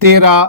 13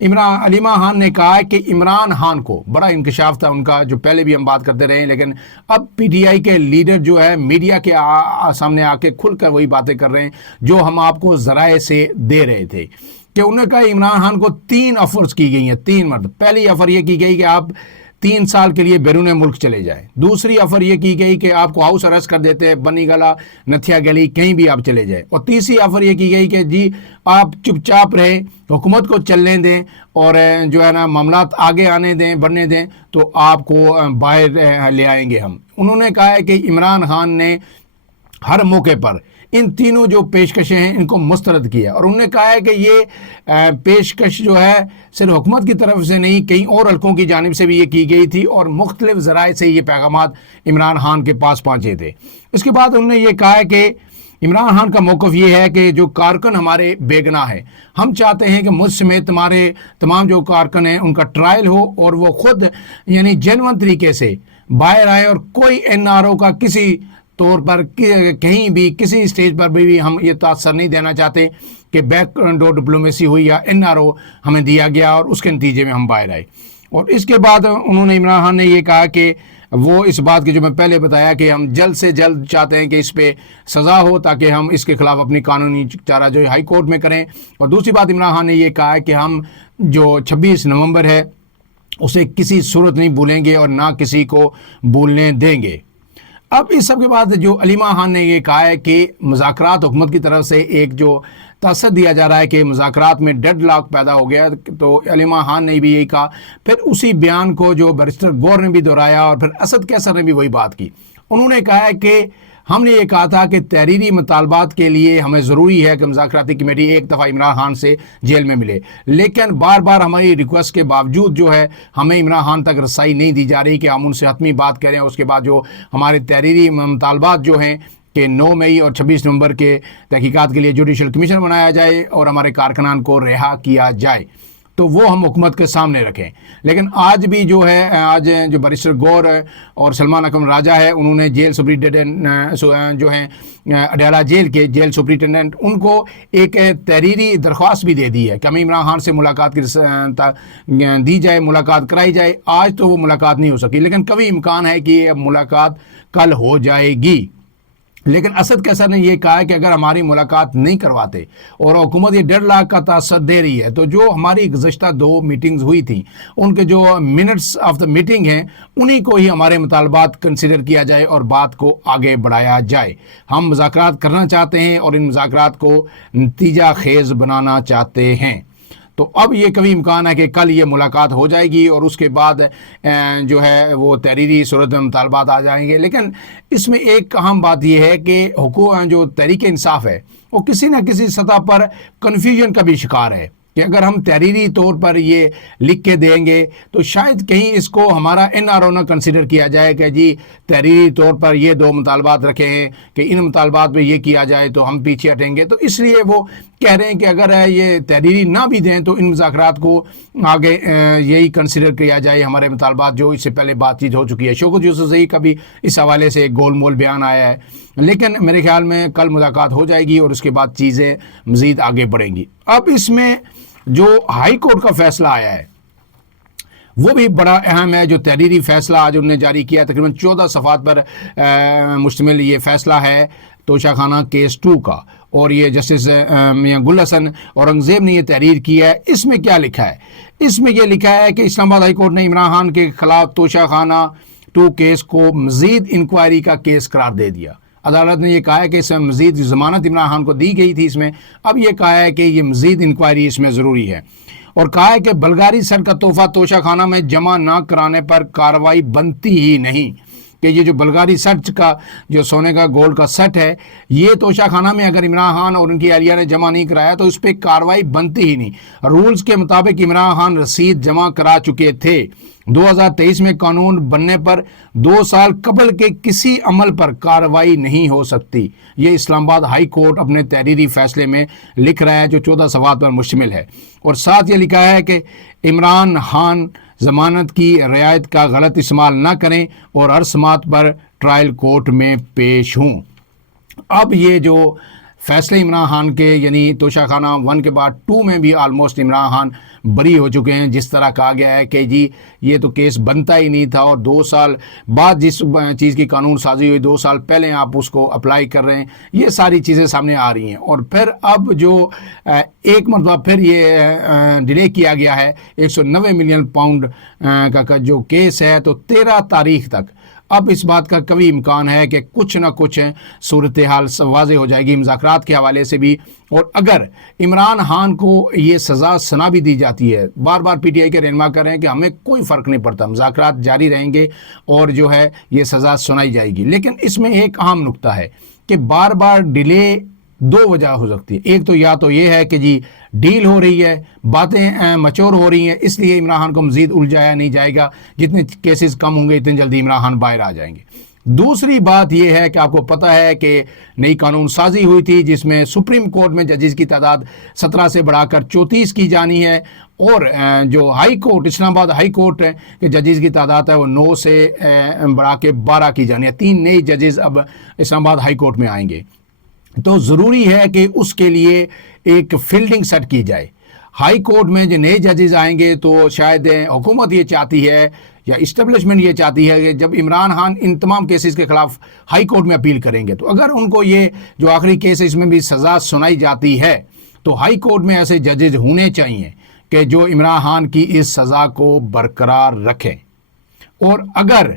علیمہ خان نے کہا ہے کہ عمران خان کو بڑا انکشاف تھا ان کا، جو پہلے بھی ہم بات کرتے رہے ہیں، لیکن اب پی ٹی آئی کے لیڈر جو ہے میڈیا کے سامنے آ کے کھل کر وہی باتیں کر رہے ہیں جو ہم آپ کو ذرائع سے دے رہے تھے، کہ انہوں نے کہا عمران خان کو 3 آفرز کی گئی ہیں، 3 مرد۔ پہلی آفر یہ کی گئی کہ آپ 3 سال کے لیے بیرون ملک چلے جائیں، دوسری آفر یہ کی گئی کہ آپ کو ہاؤس اریسٹ کر دیتے ہیں، بنی گلا، نتھیا گلی، کہیں بھی آپ چلے جائیں، اور تیسری آفر یہ کی گئی کہ جی آپ چپ چاپ رہیں، حکومت کو چلنے دیں اور جو ہے نا معاملات آگے آنے دیں، بڑھنے دیں، تو آپ کو باہر لے آئیں گے ہم۔ انہوں نے کہا ہے کہ عمران خان نے ہر موقع پر ان تینوں جو پیشکشیں ہیں ان کو مسترد کیا، اور انہوں نے کہا ہے کہ یہ پیشکش جو ہے صرف حکومت کی طرف سے نہیں، کئی اور حلقوں کی جانب سے بھی یہ کی گئی تھی، اور مختلف ذرائع سے یہ پیغامات عمران خان کے پاس پہنچے تھے۔ اس کے بعد انہوں نے یہ کہا ہے کہ عمران خان کا موقف یہ ہے کہ جو کارکن ہمارے بے گناہ ہیں، ہم چاہتے ہیں کہ مجھ سمیت تمہارے تمام جو کارکن ہیں ان کا ٹرائل ہو، اور وہ خود یعنی جینون طریقے سے باہر آئے، اور کوئی این آر او کا کسی طور پر کہیں بھی کسی اسٹیج پر بھی ہم یہ تاثر نہیں دینا چاہتے کہ بیک ڈور ڈپلومیسی ہوئی یا این آر او ہمیں دیا گیا اور اس کے نتیجے میں ہم باہر آئے۔ اور اس کے بعد انہوں نے عمران خان نے یہ کہا کہ وہ اس بات کی جو میں پہلے بتایا کہ ہم جلد سے جلد چاہتے ہیں کہ اس پہ سزا ہو تاکہ ہم اس کے خلاف اپنی قانونی چارہ جو ہائی کورٹ میں کریں۔ اور دوسری بات عمران خان نے یہ کہا ہے کہ ہم جو 26 نومبر ہے اسے کسی صورت نہیں بھولیں گے اور نہ کسی کو بھولنے دیں گے۔ اب اس سب کے بعد جو علیمہ خان نے یہ کہا ہے کہ مذاکرات حکومت کی طرف سے ایک جو تاثر دیا جا رہا ہے کہ مذاکرات میں ڈیڈ لاک پیدا ہو گیا، تو علیمہ خان نے بھی یہی کہا۔ پھر اسی بیان کو جو بیرسٹر گور نے بھی دہرایا، اور پھر اسد کیسر نے بھی وہی بات کی۔ انہوں نے کہا ہے کہ ہم نے یہ کہا تھا کہ تحریری مطالبات کے لیے ہمیں ضروری ہے کہ مذاکراتی کمیٹی ایک دفعہ عمران خان سے جیل میں ملے، لیکن بار بار ہماری ریکویسٹ کے باوجود جو ہے ہمیں عمران خان تک رسائی نہیں دی جا رہی کہ ہم ان سے حتمی بات کریں۔ اس کے بعد جو ہمارے تحریری مطالبات جو ہیں کہ 9 مئی اور 26 نومبر کے تحقیقات کے لیے جوڈیشل کمیشن بنایا جائے اور ہمارے کارکنان کو رہا کیا جائے، تو وہ ہم حکومت کے سامنے رکھیں۔ لیکن آج بھی جو ہے آج جو بیرسٹر گور اور سلمان اکرم راجہ ہے، انہوں نے جیل سپرنٹینڈنٹ جو ہیں اڈیالہ جیل کے جیل سپرنٹینڈنٹ، ان کو ایک تحریری درخواست بھی دے دی ہے کہ ہمیں عمران خان سے ملاقات کی دی جائے، ملاقات کرائی جائے۔ آج تو وہ ملاقات نہیں ہو سکی، لیکن کبھی امکان ہے کہ یہ ملاقات کل ہو جائے گی۔ لیکن اسد کیسر نے یہ کہا ہے کہ اگر ہماری ملاقات نہیں کرواتے اور حکومت یہ 1.5 لاکھ کا تاثر دے رہی ہے، تو جو ہماری گزشتہ 2 میٹنگز ہوئی تھیں ان کے جو منٹس آف دا میٹنگ ہیں انہی کو ہی ہمارے مطالبات کنسیڈر کیا جائے اور بات کو آگے بڑھایا جائے۔ ہم مذاکرات کرنا چاہتے ہیں اور ان مذاکرات کو نتیجہ خیز بنانا چاہتے ہیں۔ تو اب یہ کبھی امکان ہے کہ کل یہ ملاقات ہو جائے گی اور اس کے بعد جو ہے وہ تحریری صورت میں مطالبات آ جائیں گے۔ لیکن اس میں ایک اہم بات یہ ہے کہ جو تحریک انصاف ہے وہ کسی نہ کسی سطح پر کنفیوژن کا بھی شکار ہے کہ اگر ہم تحریری طور پر یہ لکھ کے دیں گے تو شاید کہیں اس کو ہمارا این آر او نہ کنسیڈر کیا جائے کہ جی تحریری طور پر یہ 2 مطالبات رکھے ہیں کہ ان مطالبات پہ یہ کیا جائے تو ہم پیچھے ہٹیں گے۔ تو اس لیے وہ کہہ رہے ہیں کہ اگر یہ تحریری نہ بھی دیں تو ان مذاکرات کو آگے یہی کنسیڈر کیا جائے ہمارے مطالبات جو اس سے پہلے بات چیت ہو چکی ہے۔ شوکت یوسفزئی کا بھی اس حوالے سے گول مول بیان آیا ہے، لیکن میرے خیال میں کل ملاقات ہو جائے گی اور اس کے بعد چیزیں مزید آگے بڑھیں گی۔ اب اس میں جو ہائی کورٹ کا فیصلہ آیا ہے وہ بھی بڑا اہم ہے۔ جو تحریری فیصلہ آج انہوں نے جاری کیا ہے، تقریباً 14 صفحات پر مشتمل یہ فیصلہ ہے توشہ خانہ کیس 2 کا، اور یہ جسٹس گل حسن اورنگزیب نے یہ تحریر کی ہے۔ اس میں کیا لکھا ہے؟ اس میں یہ لکھا ہے کہ اسلام آباد ہائی کورٹ نے عمران خان کے خلاف توشہ خانہ 2 کیس کو مزید انکوائری کا کیس قرار دے دیا۔ عدالت نے یہ کہا ہے کہ اس میں مزید ضمانت عمران خان کو دی گئی تھی، اس میں اب یہ کہا ہے کہ یہ مزید انکوائری اس میں ضروری ہے، اور کہا ہے کہ بلغاری سیٹ کا تحفہ توشہ خانہ میں جمع نہ کرانے پر کارروائی بنتی ہی نہیں، کہ یہ جو بلغاری سیٹ کا جو سونے کا گولڈ کا سیٹ ہے یہ توشہ خانہ میں اگر عمران خان اور ان کی اہلیہ نے جمع نہیں کرایا تو اس پہ کارروائی بنتی ہی نہیں۔ رولز کے مطابق عمران خان رسید جمع کرا چکے تھے۔ 2023 میں قانون بننے پر 2 سال قبل کے کسی عمل پر کارروائی نہیں ہو سکتی۔ یہ اسلام آباد ہائی کورٹ اپنے تحریری فیصلے میں لکھ رہا ہے جو 14 صفحات پر مشتمل ہے، اور ساتھ یہ لکھا ہے کہ عمران خان ضمانت کی رعایت کا غلط استعمال نہ کریں اور ہر سماعت پر ٹرائل کورٹ میں پیش ہوں۔ اب یہ جو فیصلے عمران خان کے یعنی توشہ خانہ 1 کے بعد 2 میں بھی آلموسٹ عمران خان بری ہو چکے ہیں. جس طرح کہا گیا ہے کہ جی یہ تو کیس بنتا ہی نہیں تھا اور 2 سال بعد جس چیز کی قانون سازی ہوئی 2 سال پہلے آپ اس کو اپلائی کر رہے ہیں, یہ ساری چیزیں سامنے آ رہی ہیں. اور پھر اب جو ایک مرتبہ پھر یہ ڈیلے کیا گیا ہے 190 ملین پاؤنڈ کا جو کیس ہے, تو 13 تاریخ تک اب اس بات کا کبھی امکان ہے کہ کچھ نہ کچھ صورتحال واضح ہو جائے گی مذاکرات کے حوالے سے بھی. اور اگر عمران خان کو یہ سزا سنا بھی دی جاتی ہے, بار بار پی ٹی آئی کے رہنما کر رہے ہیں کہ ہمیں کوئی فرق نہیں پڑتا, مذاکرات جاری رہیں گے اور جو ہے یہ سزا سنائی جائے گی. لیکن اس میں ایک اہم نقطہ ہے کہ بار بار ڈیلے 2 وجہ ہو سکتی ہے. ایک تو یا تو یہ ہے کہ جی ڈیل ہو رہی ہے, باتیں میچور ہو رہی ہیں, اس لیے عمران خان کو مزید الجھایا نہیں جائے گا, جتنے کیسز کم ہوں گے اتنے جلدی عمران خان باہر آ جائیں گے. دوسری بات یہ ہے کہ آپ کو پتہ ہے کہ نئی قانون سازی ہوئی تھی جس میں سپریم کورٹ میں ججز کی تعداد 17 سے بڑھا کر 34 کی جانی ہے, اور جو ہائی کورٹ اسلام آباد ہائی کورٹ ہے کہ ججز کی تعداد ہے وہ 9 سے بڑھا کے 12 کی جانی ہے. 3 نئے ججز اب اسلام آباد ہائی کورٹ میں آئیں گے. تو ضروری ہے کہ اس کے لیے ایک فیلڈنگ سیٹ کی جائے. ہائی کورٹ میں جو نئے ججز آئیں گے تو شاید حکومت یہ چاہتی ہے یا اسٹیبلشمنٹ یہ چاہتی ہے کہ جب عمران خان ان تمام کیسز کے خلاف ہائی کورٹ میں اپیل کریں گے تو اگر ان کو یہ جو آخری کیس ہے اس میں بھی سزا سنائی جاتی ہے تو ہائی کورٹ میں ایسے ججز ہونے چاہیے کہ جو عمران خان کی اس سزا کو برقرار رکھیں. اور اگر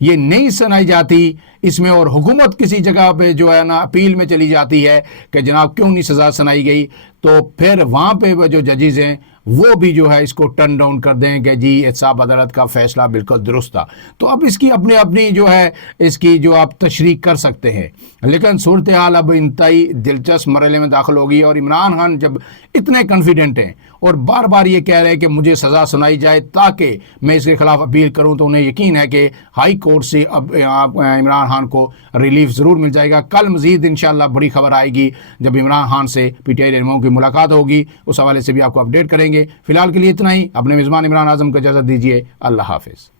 یہ نہیں سنائی جاتی اس میں اور حکومت کسی جگہ پہ جو ہے نا اپیل میں چلی جاتی ہے کہ جناب کیوں نہیں سزا سنائی گئی, تو پھر وہاں پہ جو ججز ہیں وہ بھی جو ہے اس کو ٹرن ڈاؤن کر دیں کہ جی احتساب عدالت کا فیصلہ بالکل درست تھا. تو اب اس کی اپنی جو ہے اس کی جو آپ تشریح کر سکتے ہیں. لیکن صورتحال اب انتہائی دلچسپ مرحلے میں داخل ہوگی, اور عمران خان جب اتنے کانفیڈنٹ ہیں اور بار بار یہ کہہ رہے ہیں کہ مجھے سزا سنائی جائے تاکہ میں اس کے خلاف اپیل کروں, تو انہیں یقین ہے کہ ہائی کورٹ سے اب عمران خان کو ریلیف ضرور مل جائے گا. کل مزید انشاءاللہ بڑی خبر آئے گی جب عمران خان سے پی ٹی آئی رہنماؤں کی ملاقات ہوگی, اس حوالے سے بھی آپ کو اپڈیٹ کریں گے. فی الحال کے لیے اتنا ہی. اپنے میزبان عمران اعظم کو اجازت دیجیے. اللہ حافظ.